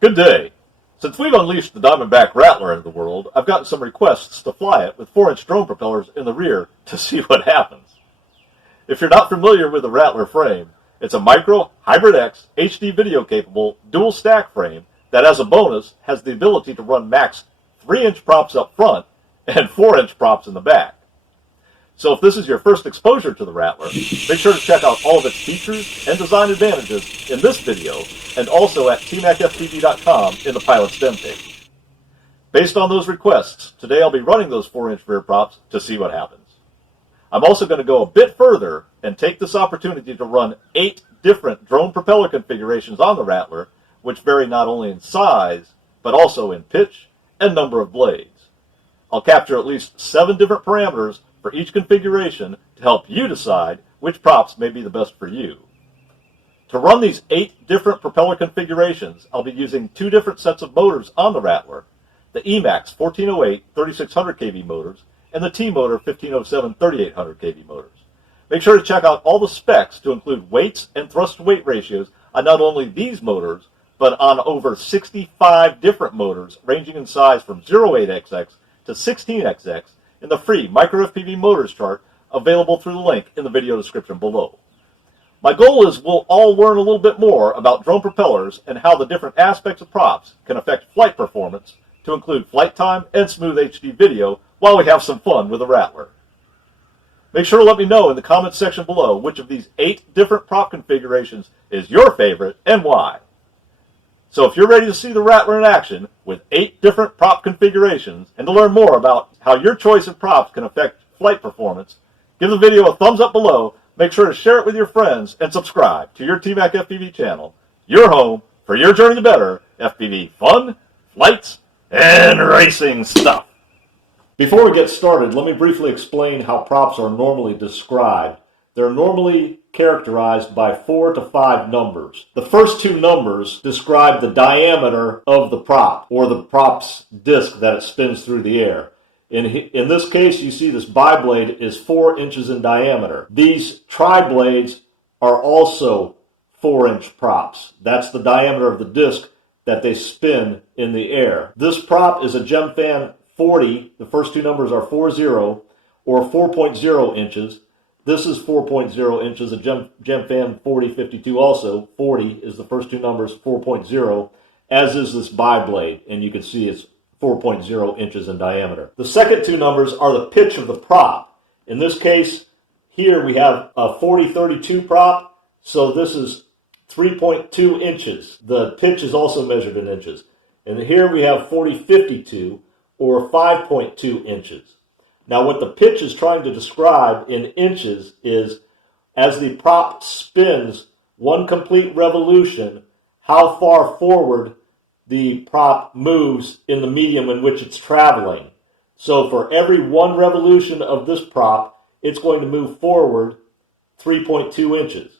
Good day. Since we've unleashed the Diamondback Rattler into the world, I've gotten some requests to fly it with 4-inch drone propellers in the rear to see what happens. If you're not familiar with the Rattler frame, it's a micro Hybrid X HD video capable dual stack frame that as a bonus has the ability to run max 3-inch props up front and 4-inch props in the back. So if this is your first exposure to the Rattler, make sure to check out all of its features and design advantages in this video and also at TMacFPV.com in the pilot's den page. Based on those requests, today I'll be running those 4-inch rear props to see what happens. I'm also going to go a bit further and take this opportunity to run 8 different drone propeller configurations on the Rattler, which vary not only in size, but also in pitch and number of blades. I'll capture at least 7 different parameters for each configuration to help you decide which props may be the best for you. To run these 8 different propeller configurations, I'll be using 2 different sets of motors on the Rattler, the Emax 1408 3600 kV motors and the T-Motor 1507 3800 kV motors. Make sure to check out all the specs to include weights and thrust-to-weight ratios on not only these motors, but on over 65 different motors ranging in size from 0.8xx to 16xx in the free Micro FPV Motors chart available through the link in the video description below. My goal is we'll all learn a little bit more about drone propellers and how the different aspects of props can affect flight performance to include flight time and smooth HD video while we have some fun with the Rattler. Make sure to let me know in the comments section below which of these 8 different prop configurations is your favorite and why. So if you're ready to see the Rattler in action with 8 different prop configurations and to learn more about how your choice of props can affect flight performance, give the video a thumbs up below, make sure to share it with your friends, and subscribe to your TMac FPV channel, your home for your journey to better FPV fun, flights, and racing stuff. Before we get started, let me briefly explain how props are normally described. They're normally characterized by 4 to 5 numbers. The first 2 numbers describe the diameter of the prop, or the prop's disc that it spins through the air. In this case, you see this bi-blade is 4 inches in diameter. These tri-blades are also 4-inch props. That's the diameter of the disc that they spin in the air. This prop is a GemFan 40. The first 2 numbers are 40 or 4.0 inches. This is 4.0 inches, a GemFan 4052 also. 40 is the first 2 numbers, 4.0, as is this bi-blade, and you can see it's 4.0 inches in diameter. The second 2 numbers are the pitch of the prop. In this case, here we have a 4032 prop, so this is 3.2 inches. The pitch is also measured in inches. And here we have 4052, or 5.2 inches. Now what the pitch is trying to describe in inches is, as the prop spins 1 complete revolution, how far forward the prop moves in the medium in which it's traveling. So for every 1 revolution of this prop, it's going to move forward 3.2 inches.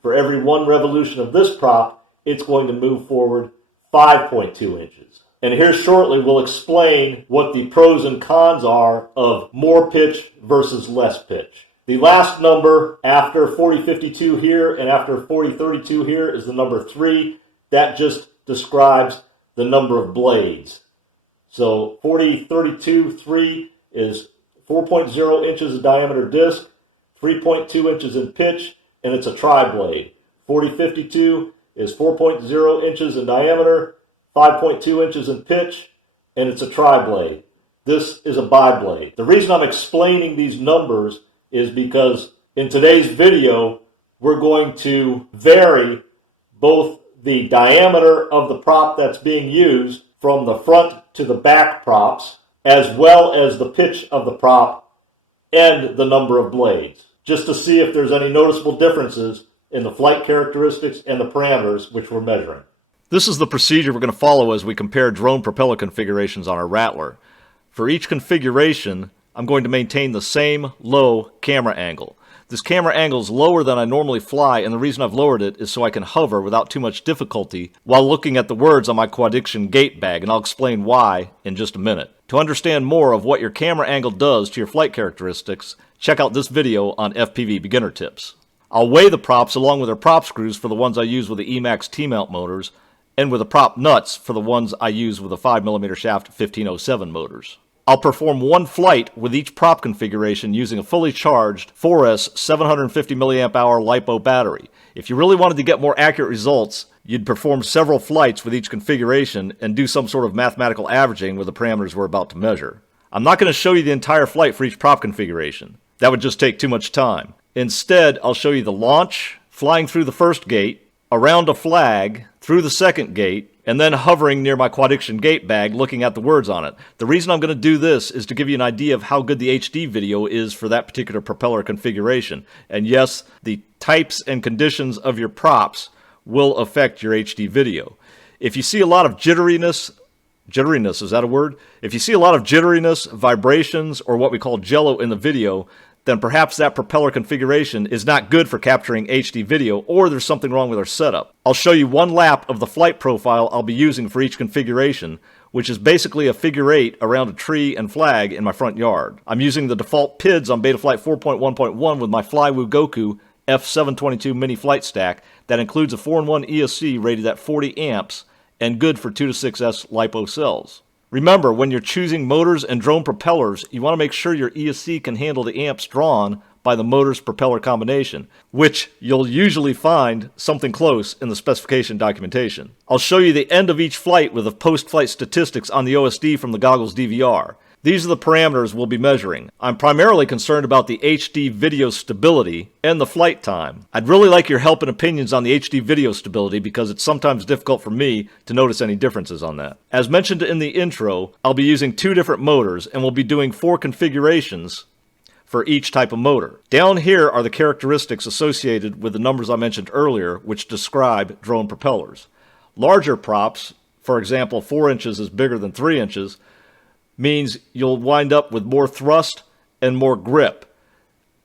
For every 1 revolution of this prop, it's going to move forward 5.2 inches. And here shortly we'll explain what the pros and cons are of more pitch versus less pitch. The last number after 4052 here and after 4032 here is the number 3. That just describes the number of blades. So 4032 3 is 4.0 inches of diameter disc, 3.2 inches in pitch, and it's a tri-blade. 4052 is 4.0 inches in diameter, 5.2 inches in pitch, and it's a tri-blade. This is a bi-blade. The reason I'm explaining these numbers is because in today's video, we're going to vary both the diameter of the prop that's being used from the front to the back props, as well as the pitch of the prop and the number of blades, just to see if there's any noticeable differences in the flight characteristics and the parameters which we're measuring. This is the procedure we're going to follow as we compare drone propeller configurations on our Rattler. For each configuration, I'm going to maintain the same low camera angle. This camera angle is lower than I normally fly, and the reason I've lowered it is so I can hover without too much difficulty while looking at the words on my Quadiction gate bag, and I'll explain why in just a minute. To understand more of what your camera angle does to your flight characteristics, check out this video on FPV beginner tips. I'll weigh the props along with their prop screws for the ones I use with the Emax T-mount motors, and with the prop nuts for the ones I use with a 5mm shaft 1507 motors. I'll perform one flight with each prop configuration using a fully charged 4S 750 mAh LiPo battery. If you really wanted to get more accurate results, you'd perform several flights with each configuration and do some sort of mathematical averaging with the parameters we're about to measure. I'm not going to show you the entire flight for each prop configuration. That would just take too much time. Instead, I'll show you the launch, flying through the first gate, around a flag, through the second gate, and then hovering near my Quadiction gate bag looking at the words on it. The reason I'm going to do this is to give you an idea of how good the HD video is for that particular propeller configuration. And yes, the types and conditions of your props will affect your HD video. If you see a lot of jitteriness, is that a word? If you see a lot of jitteriness, vibrations, or what we call jello in the video, then perhaps that propeller configuration is not good for capturing HD video, or there's something wrong with our setup. I'll show you one lap of the flight profile I'll be using for each configuration, which is basically a figure 8 around a tree and flag in my front yard. I'm using the default PIDs on Betaflight 4.1.1 with my Flywoo Goku F722 mini flight stack that includes a 4-in-1 ESC rated at 40 amps and good for 2 to 6S LiPo cells. Remember, when you're choosing motors and drone propellers, you want to make sure your ESC can handle the amps drawn by the motor's propeller combination, which you'll usually find something close in the specification documentation. I'll show you the end of each flight with the post-flight statistics on the OSD from the goggles DVR. These are the parameters we'll be measuring. I'm primarily concerned about the HD video stability and the flight time. I'd really like your help and opinions on the HD video stability because it's sometimes difficult for me to notice any differences on that. As mentioned in the intro, I'll be using 2 different motors and we'll be doing 4 configurations for each type of motor. Down here are the characteristics associated with the numbers I mentioned earlier, which describe drone propellers. Larger props, for example 4 inches is bigger than 3 inches, means you'll wind up with more thrust and more grip.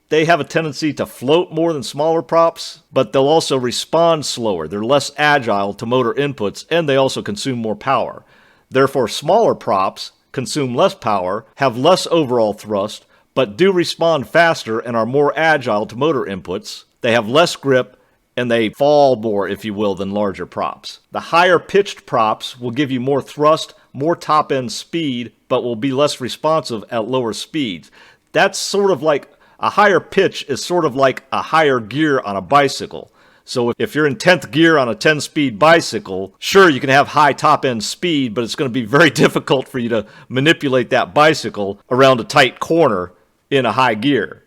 They have a tendency to float more than smaller props, but they'll also respond slower. They're less agile to motor inputs, and they also consume more power. Therefore, smaller props consume less power, have less overall thrust, but do respond faster and are more agile to motor inputs. They have less grip, and they fall more, if you will, than larger props. The higher pitched props will give you more thrust, more top-end speed, but will be less responsive at lower speeds. That's sort of like, a higher pitch is sort of like a higher gear on a bicycle. So if you're in 10th gear on a 10-speed bicycle, sure, you can have high top-end speed, but it's going to be very difficult for you to manipulate that bicycle around a tight corner in a high gear.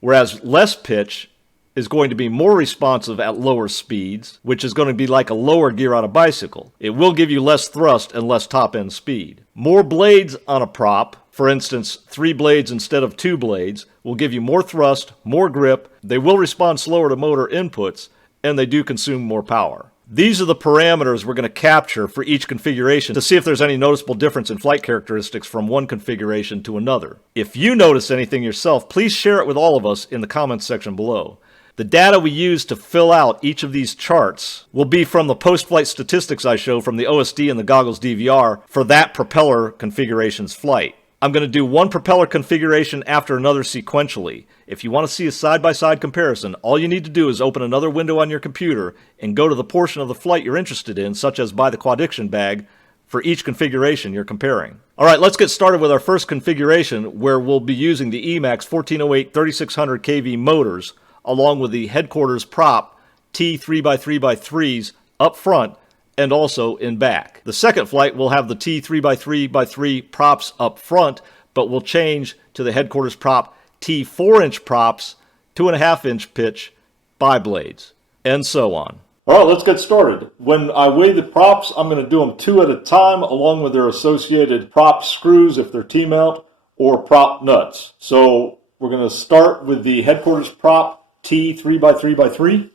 Whereas less pitch is going to be more responsive at lower speeds, which is going to be like a lower gear on a bicycle. It will give you less thrust and less top-end speed. More blades on a prop, for instance 3 blades instead of 2 blades, will give you more thrust, more grip, they will respond slower to motor inputs, and they do consume more power. These are the parameters we're going to capture for each configuration to see if there's any noticeable difference in flight characteristics from one configuration to another. If you notice anything yourself, please share it with all of us in the comments section below. The data we use to fill out each of these charts will be from the post-flight statistics I show from the OSD and the goggles DVR for that propeller configuration's flight. I'm going to do one propeller configuration after another sequentially. If you want to see a side-by-side comparison, all you need to do is open another window on your computer and go to the portion of the flight you're interested in, such as by the Quadiction bag, for each configuration you're comparing. Alright, let's get started with our first configuration where we'll be using the Emax 1408 3600 kV motors along with the headquarters prop T3x3x3s up front and also in back. The second flight will have the T3x3x3 props up front, but will change to the headquarters prop T4-inch props, 2.5-inch pitch, bi-blades, and so on. Alright, let's get started. When I weigh the props, I'm going to do them 2 at a time along with their associated prop screws if they're T-mount or prop nuts. So we're going to start with the headquarters prop T3x3x3.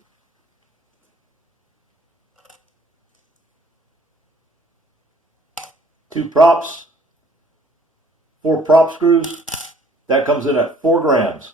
Two props, 4 prop screws. That comes in at 4 grams.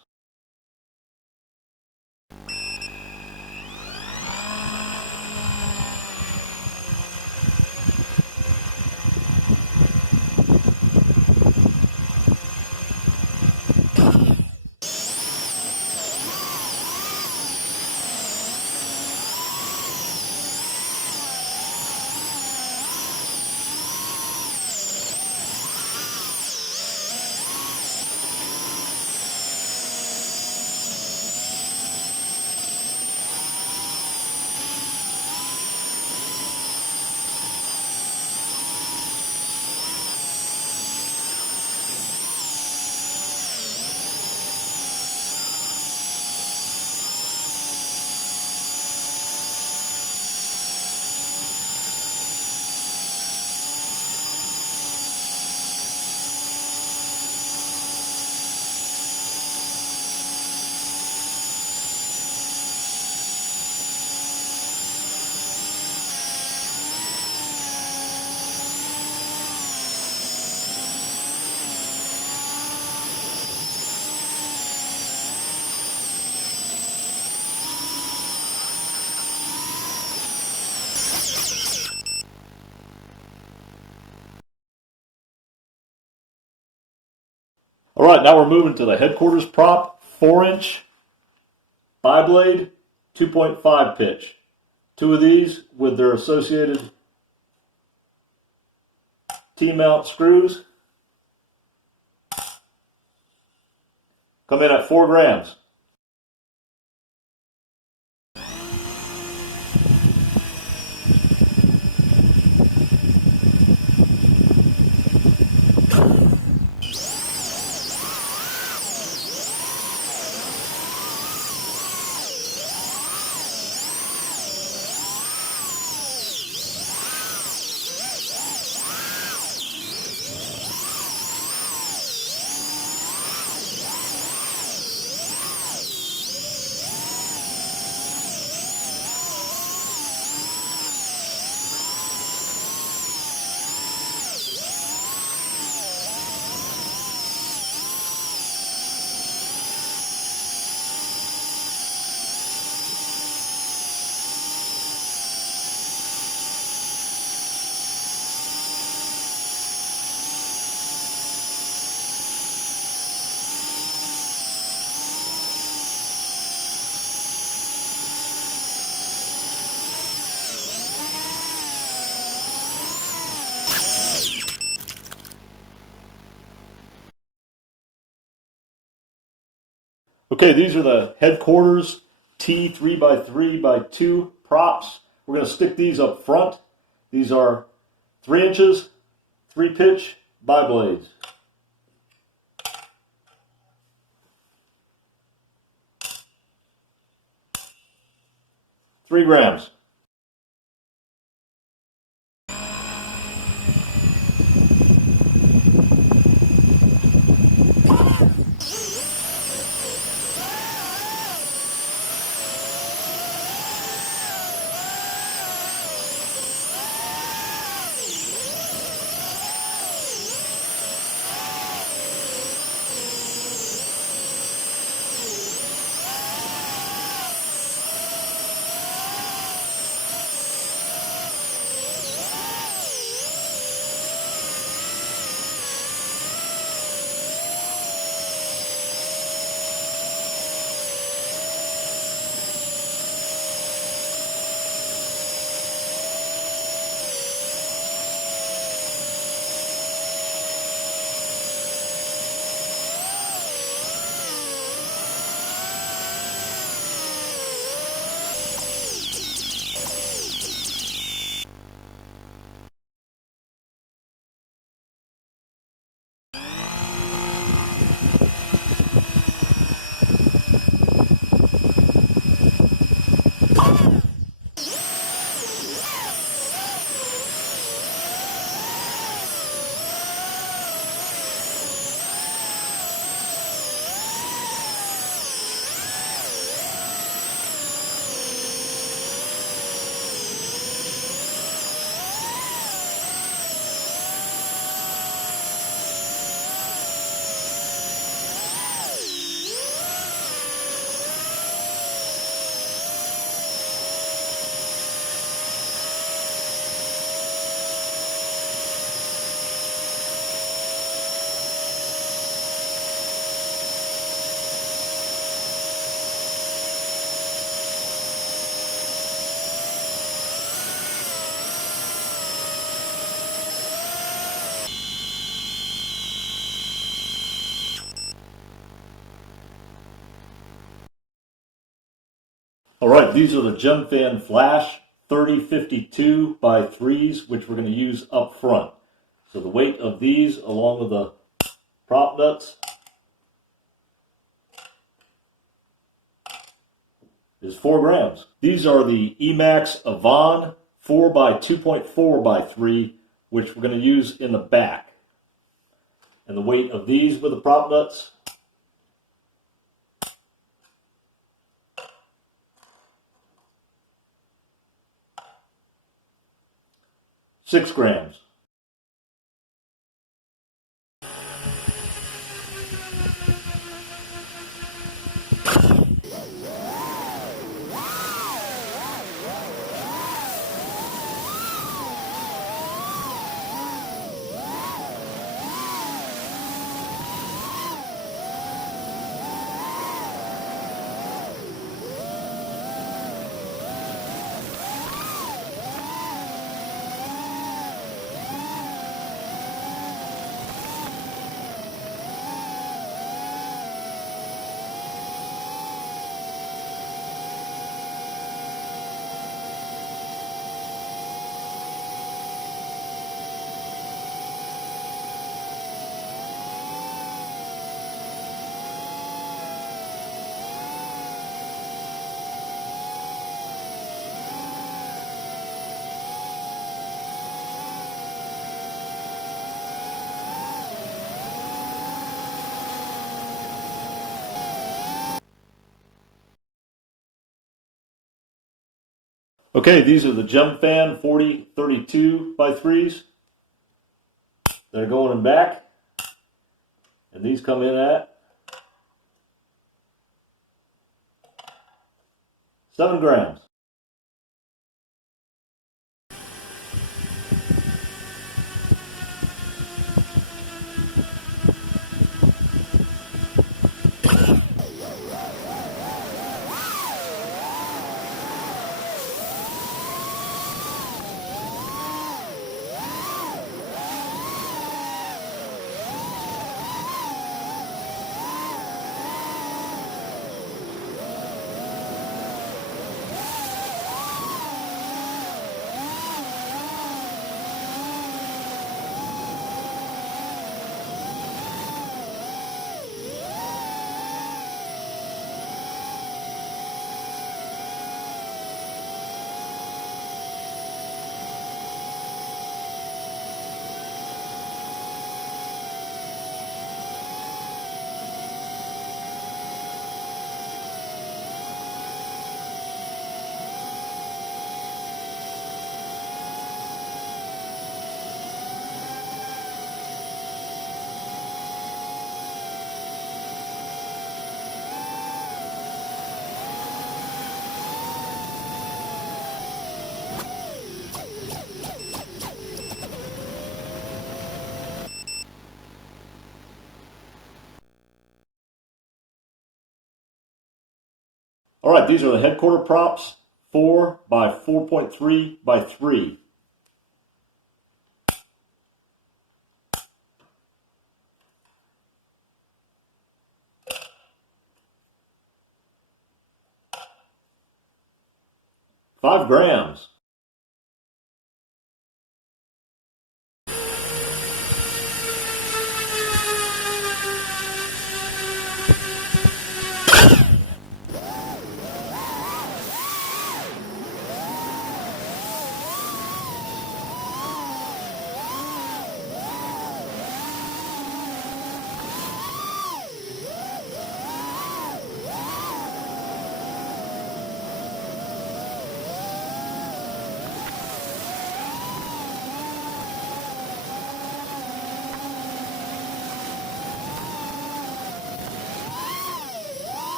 All right, now we're moving to the headquarters prop, 4-inch bi-blade, 2.5 pitch. Two of these with their associated T-mount screws come in at 4 grams. Okay, these are the headquarters T 3x3x2 props. We're going to stick these up front. These are 3 inches, 3-pitch bi-blades. Three grams. All right, these are the GemFan Flash 3052x3s, which we're going to use up front. So the weight of these, along with the prop nuts, is 4 grams. These are the Emax Avon 4x2.4x3, which we're going to use in the back. And the weight of these with the prop nuts, 6 grams. Okay, these are the Gemfan 4032 by 3s. They're going in back. And these come in at 7 grams. All right, these are the headquarter props, 4 by 4.3 by 3. $5 grams.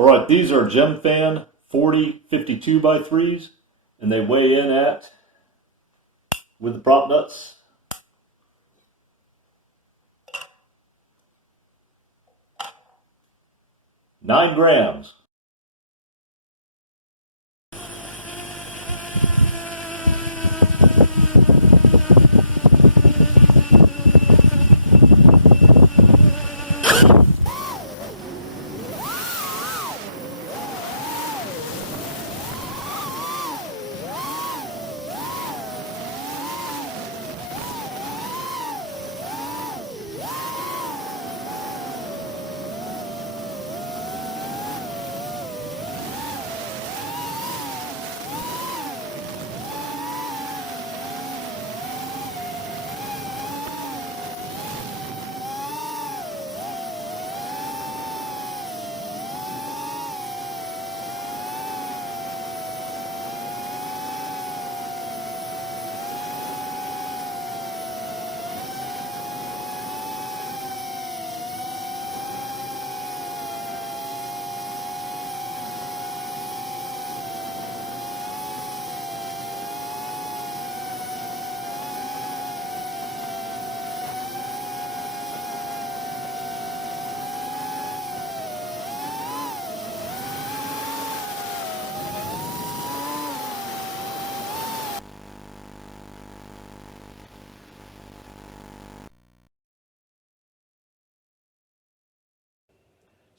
All right, these are Gemfan 4052 by 3s, and they weigh in at, with the prop nuts, 9 grams.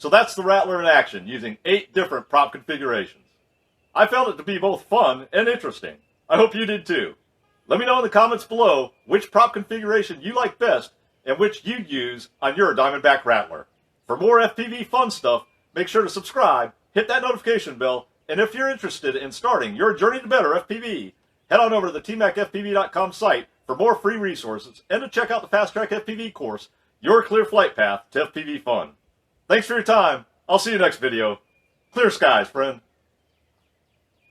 So that's the Rattler in action, using 8 different prop configurations. I found it to be both fun and interesting. I hope you did too. Let me know in the comments below which prop configuration you like best and which you'd use on your Diamondback Rattler. For more FPV fun stuff, make sure to subscribe, hit that notification bell, and if you're interested in starting your journey to better FPV, head on over to the TMacFPV.com site for more free resources and to check out the Fast Track FPV course, Your Clear Flight Path to FPV Fun. Thanks for your time. I'll see you next video. Clear skies, friend.